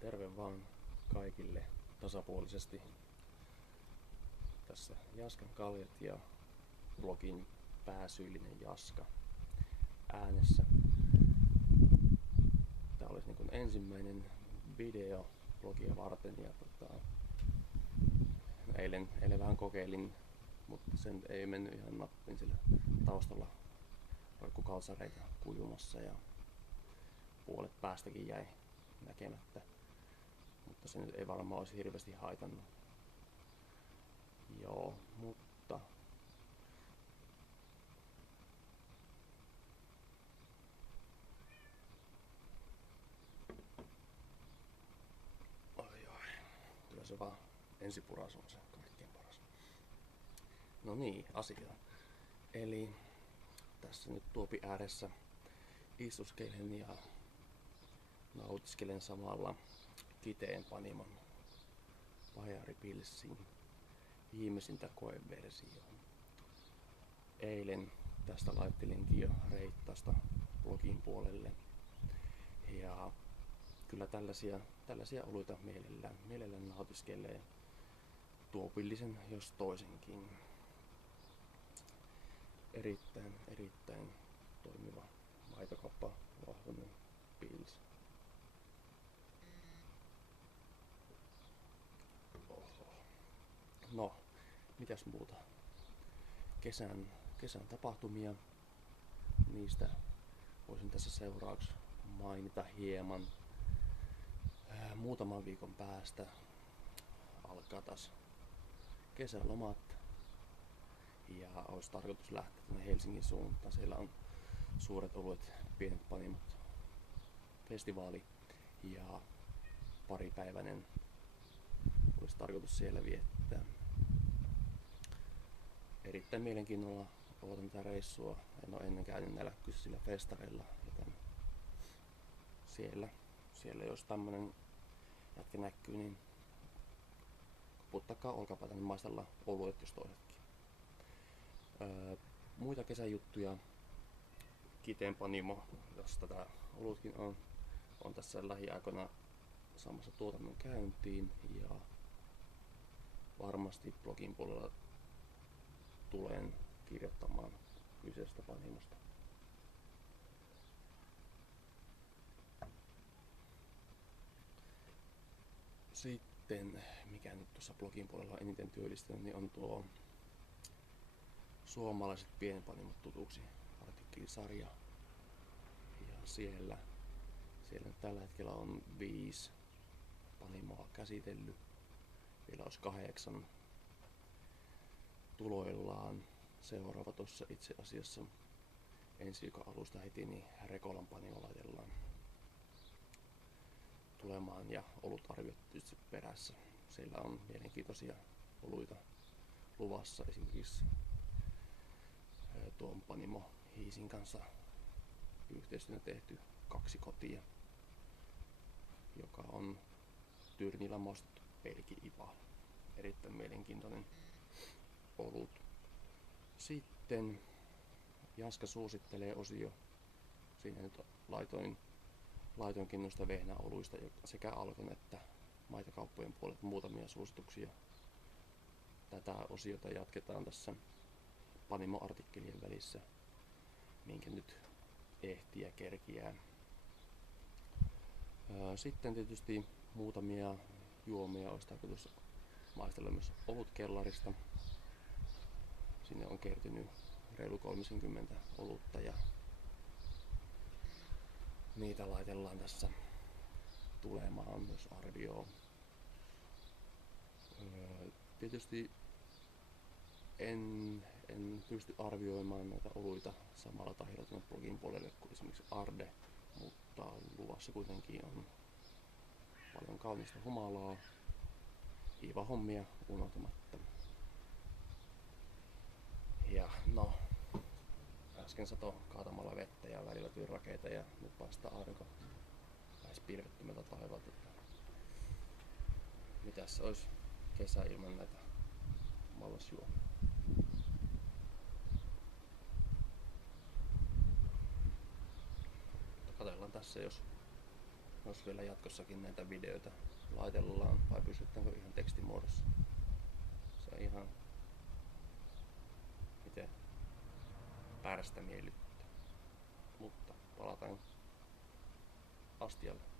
Terve vaan kaikille tasapuolisesti. Tässä Jaskan kaljat ja blogin pääsyyllinen Jaska äänessä. Tää olisi niin kuin ensimmäinen video blogia varten ja eilen vähän kokeilin, mutta sen ei mennyt ihan nappiin, sillä taustalla roikkui kalsareita kuivumassa ja puolet päästäkin jäi näkemättä, mutta se nyt ei varmaan olisi hirveästi haitannut. Joo, mutta kyllä se vaan ensipuraus on se kaikkein paras. No niin, asiaan. Eli tässä nyt tuopi ääressä istuskelen ja nautiskelen samalla Kiteen Panimon Bajari-pilssin viimeisintä koeversioon. Eilen tästä laittelinkin jo reittasta blogin puolelle. Ja kyllä tällaisia oluita mielellään nautiskelee, tuopillisen jos toisenkin. Erittäin toimiva maitokappa, vahvainen pils. Oho. No, mitäs muuta? Kesän tapahtumia. Niistä voisin tässä seuraavaksi mainita hieman. Muutaman viikon päästä alkaa taas kesälomat ja olisi tarkoitus lähteä tänne Helsingin suuntaan. Siellä on suuret oluet, pienet panimot festivaali ja paripäiväinen olisi tarkoitus siellä viettää. Erittäin mielenkiinnolla odotan tätä reissua. En ole ennen käynyt näillä kyseisillä festareilla, joten siellä jos tämmönen jätkä näkyy, niin puttakaa olkapäätä, niin maistella oluet jos toisetkin. Muita kesäjuttuja. Kiteen Panimo, jos tätä olutkin on tässä lähiaikoina saamassa tuotannon käyntiin ja varmasti blogin puolella tulen kirjoittamaan kyseisestä panimosta. Sitten, mikä nyt tuossa blogin puolella on eniten työllistänyt, niin on tuo suomalaiset pienpanimot tutuksi artikkelisarja. Ja siellä tällä hetkellä on 5 panimoa käsitellyt. Vielä olisi 8 tuloillaan. Seuraava tuossa itse asiassa ensi viikon alusta heti, niin Rekolan panimo laitellaan tulemaan ja olutarviot tietysti perässä. Siellä on mielenkiintoisia oluita luvassa, esimerkiksi tuon Panimo Hiisin kanssa yhteistyönä tehty 2 kotia, joka on Tyrnillä maustettu pelki-ipa. Erittäin mielenkiintoinen olut. Sitten Jaska suosittelee -osio. Siinä nyt laitoinkin noista vehnäoluista sekä Alkon että maitokauppojen puolelta muutamia suosituksia. Tätä osiota jatketaan tässä Panimo-artikkelien välissä, minkä nyt ehtii ja kerkiää. Sitten tietysti muutamia juomia olisi tarkoitus maistella myös olutkellarista. Sinne on kertynyt reilu 30 olutta ja niitä laitellaan tässä tulemaan myös arvioon. Tietysti en pysty arvioimaan näitä oluita samalla tahdilla tuonne blogin puolelle kuin esimerkiksi Arde, mutta luvassa kuitenkin on paljon kaunista humalaa, IVA-hommia unohtamatta. Ja no, äsken sato kaatamalla vettä ja välillä tuli rakeita ja nyt paistaa aurinko lähes pilvettömältä taivaalta. Mitäs se olisi kesä ilman näitä mallasjuomia? Katsellaan tässä, jos jos vielä jatkossakin näitä videoita laitellaan vai pysytäänkö ihan tekstimuodossa. Se on ihan miten päästä miellyttää. Mutta palataan astialle.